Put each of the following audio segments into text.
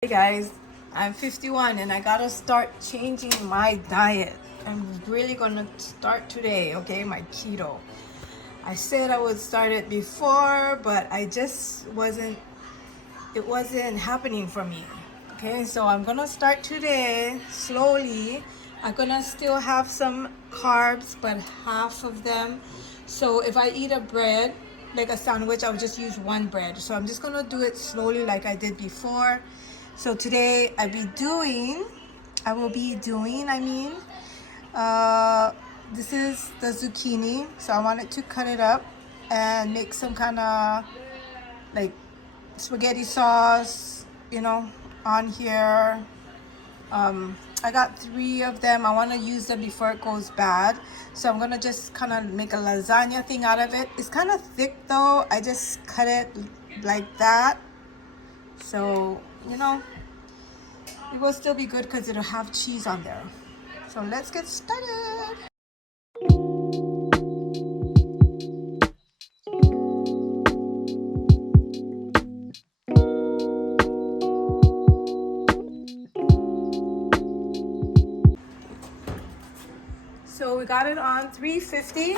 Hey guys, I'm 51 and I gotta start changing my diet. I'm really gonna start today, okay? My keto. I said I would start it before, but it wasn't happening for me. Okay, so I'm gonna start today slowly. I'm gonna still have some carbs, but half of them. So if I eat a bread, like a sandwich, I'll just use one bread. So I'm just gonna do it slowly like I did before. So today I will be doing, uh, this is the zucchini. So I wanted to cut it up and make some kind of like spaghetti sauce, on here. I got 3 of them. I want to use them before it goes bad. So I'm going to just kind of make a lasagna thing out of it. It's kind of thick though. I just cut it like that. So, it will still be good because it'll have cheese on there. So let's get started. So we got it on 350.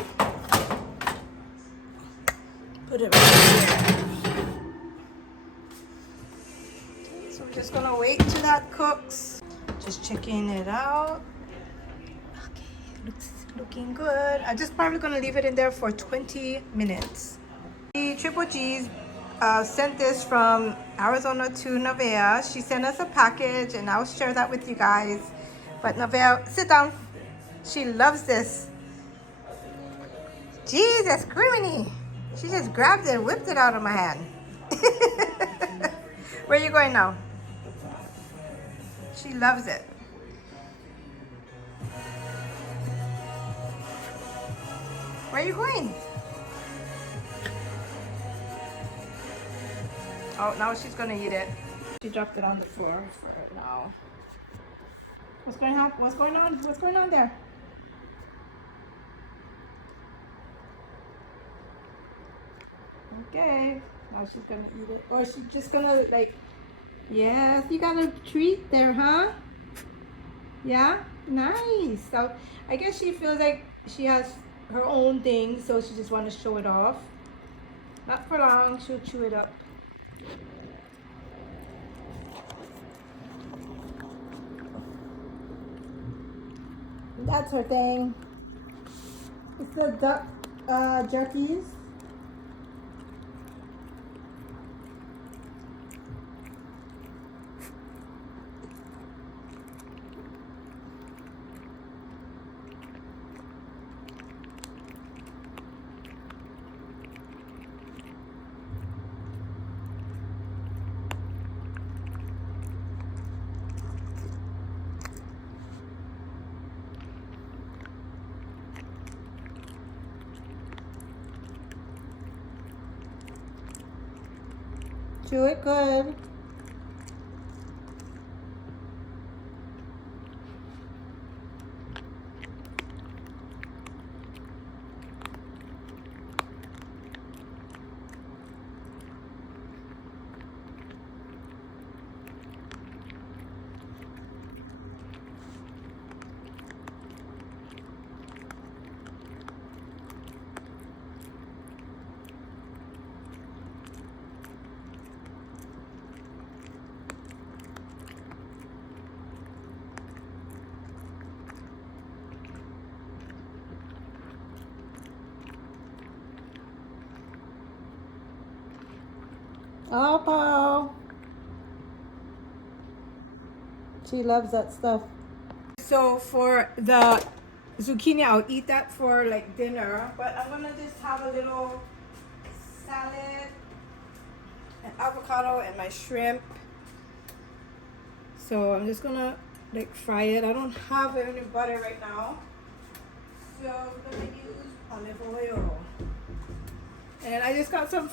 Put it right here. So we're just gonna wait till that cooks. Just checking it out. Okay, looking good. I'm just probably gonna leave it in there for 20 minutes. The Triple G's sent this from Arizona to Nevaeh. She sent us a package and I'll share that with you guys. But Nevaeh, sit down. She loves this. Jesus, criminy. She just grabbed it and whipped it out of my hand. Where are you going now? She loves it. Where are you going? Oh, now she's gonna eat it. She dropped it on the floor for it now. What's going on? What's going on? What's going on there? Okay. Now she's gonna eat it. Or she's just gonna like, yes, you got a treat there, huh? Yeah? Nice. So I guess she feels like she has her own thing, so she just wants to show it off. Not for long, she'll chew it up. That's her thing. It's the duck jerkies. Chew it good. Oh, Paul. She loves that stuff. So for the zucchini, I'll eat that for like dinner. But I'm gonna just have a little salad and avocado and my shrimp. So I'm just gonna like fry it. I don't have any butter right now. So I'm gonna use olive oil. And I just got some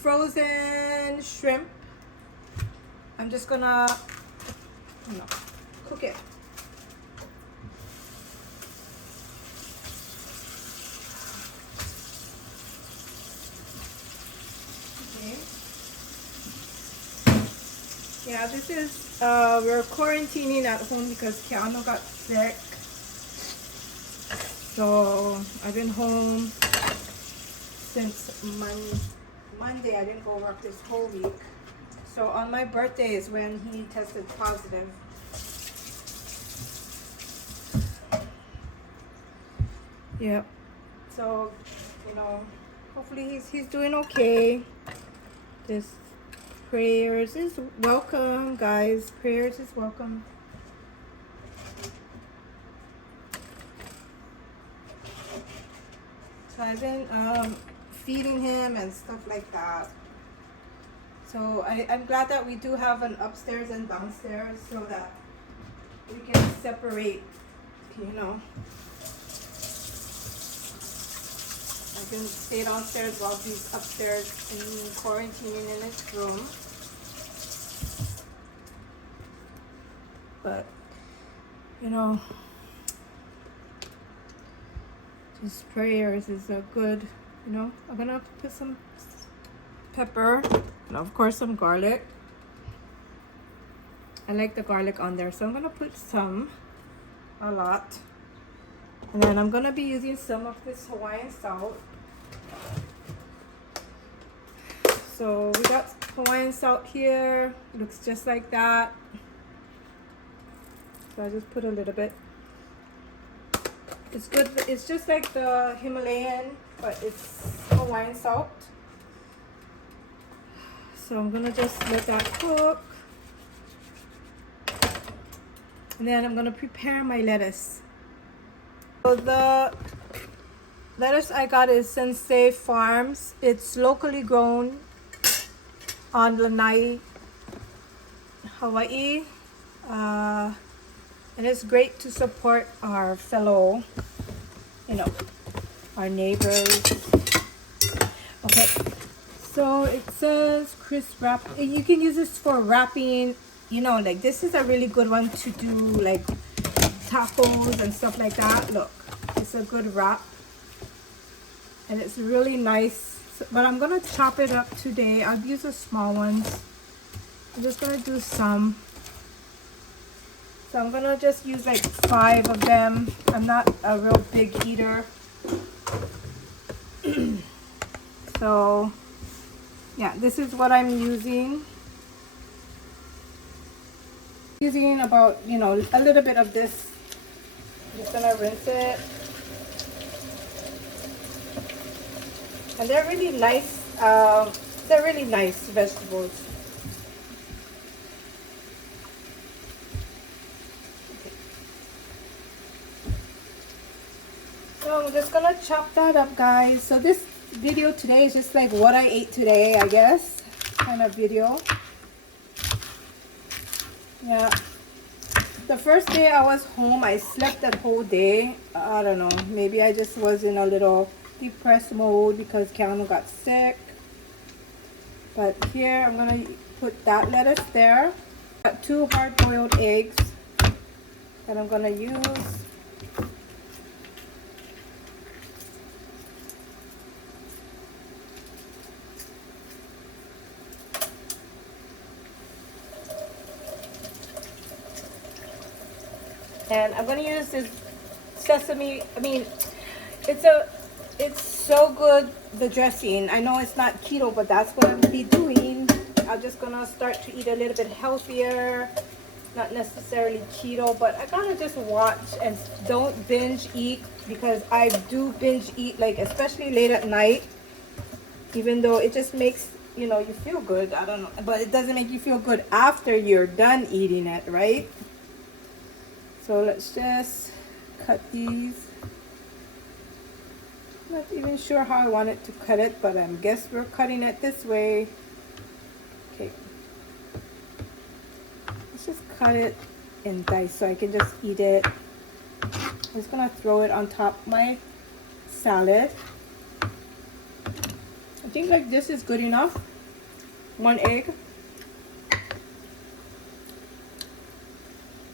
frozen shrimp. I'm just gonna cook it. Okay. Yeah, this is, we're quarantining at home because Keanu got sick. So I've been home since Monday. I didn't go work this whole week. So on my birthday is when he tested positive. Yep. So, you know, hopefully he's doing okay. Just prayers is welcome, guys. Prayers is welcome. So I've been feeding him and stuff like that. So I'm glad that we do have an upstairs and downstairs so that we can separate, you know. I can stay downstairs while he's upstairs in quarantining in his room. But, you know, just prayers is a good, you know. I'm gonna put some pepper and of course some garlic. I like the garlic on there, so I'm gonna put a lot. And then I'm gonna be using some of this Hawaiian salt. So we got Hawaiian salt here. Looks just like that. So I just put a little bit. It's good. It's just like the Himalayan, but it's Hawaiian salt. So I'm gonna just let that cook. And then I'm gonna prepare my lettuce. So the lettuce I got is Sensei Farms. It's locally grown on Lanai, Hawaii. And it's great to support our fellow, you know, our neighbors. Okay, so it says crisp wrap. You can use this for wrapping, you know, like this is a really good one to do like tacos and stuff like that. Look, it's a good wrap. And it's really nice. But I'm gonna chop it up today. I'll use the small ones. I'm just gonna do some. So I'm gonna just use like 5 of them. I'm not a real big eater. So yeah, this is what I'm using. Using about, you know, a little bit of this. I'm just gonna rinse it. And they're really nice. They're really nice vegetables. So I'm just gonna chop that up, guys. So this video today is just like what I ate today, I guess, kind of video. Yeah. The first day I was home, I slept that whole day. I don't know. Maybe I just was in a little depressed mode because Keanu got sick. But here I'm gonna put that lettuce there. Got 2 hard-boiled eggs that I'm gonna use. And I'm gonna use this sesame. I mean, it's so good, the dressing. I know it's not keto, but that's what I'm gonna be doing. I'm just gonna start to eat a little bit healthier, not necessarily keto, but I gotta just watch and don't binge eat, because I do binge eat, like especially late at night, even though it just makes, you know, you feel good. I don't know, but it doesn't make you feel good after you're done eating it, right? So let's just cut these. Not even sure how I want it to cut it, but I guess we're cutting it this way. Okay. Let's just cut it in dice so I can just eat it. I'm just gonna throw it on top of my salad. I think like this is good enough. 1 egg.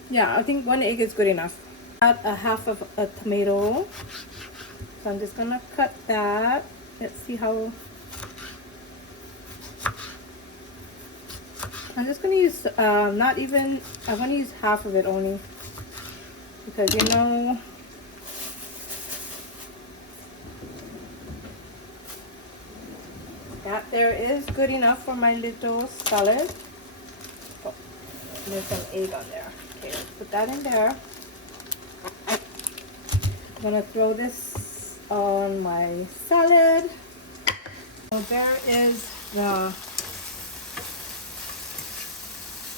Yeah, I think 1 egg is good enough. Add a half of a tomato. So I'm just gonna cut that. Let's see how. I'm just gonna use not even, I'm gonna use half of it only, because you know that there is good enough for my little salad. Oh, there's some egg on there. Okay, let's put that in there. I'm gonna throw this on my salad. So there is the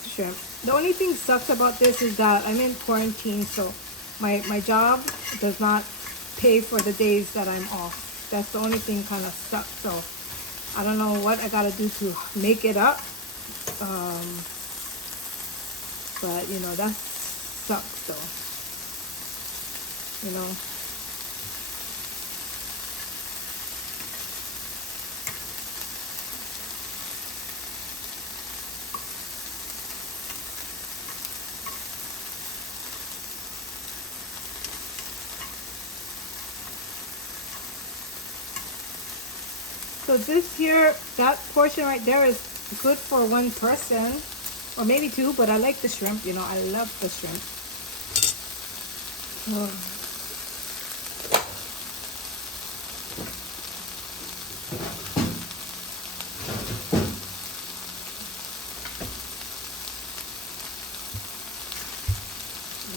shrimp. The only thing sucks about this is that I'm in quarantine, so my job does not pay for the days that I'm off. That's the only thing kind of sucks. So I don't know what I gotta do to make it up. But you know, that sucks though. You know. So this here, that portion right there is good for one person, or maybe two, but I like the shrimp, you know, I love the shrimp. Oh.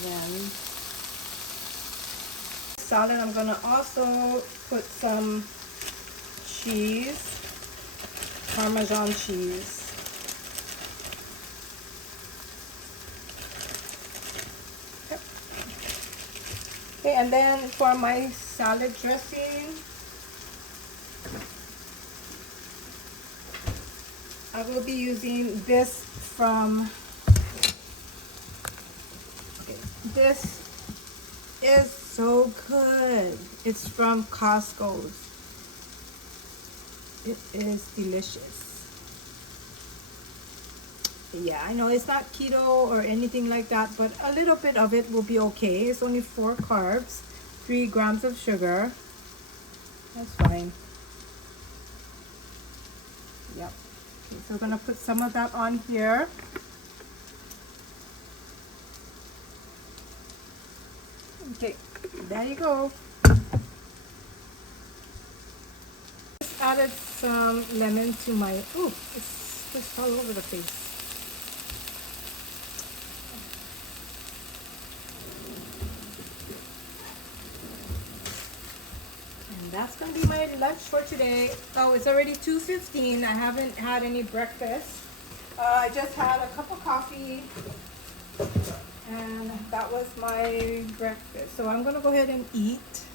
Then salad, I'm gonna also put some cheese, Parmesan cheese. Yep. Okay, and then for my salad dressing, I will be using this from, okay, this is so good. It's from Costco's. It is delicious. Yeah, I know it's not keto or anything like that, but a little bit of it will be okay. It's only 4 carbs, 3 grams of sugar. That's fine. Yep. Okay, so we're gonna put some of that on here. Okay, there you go. Just added some lemon to my, ooh, it's just all over the place. And that's gonna be my lunch for today. Oh, it's already 2:15. I haven't had any breakfast. I just had a cup of coffee, and that was my breakfast. So I'm gonna go ahead and eat.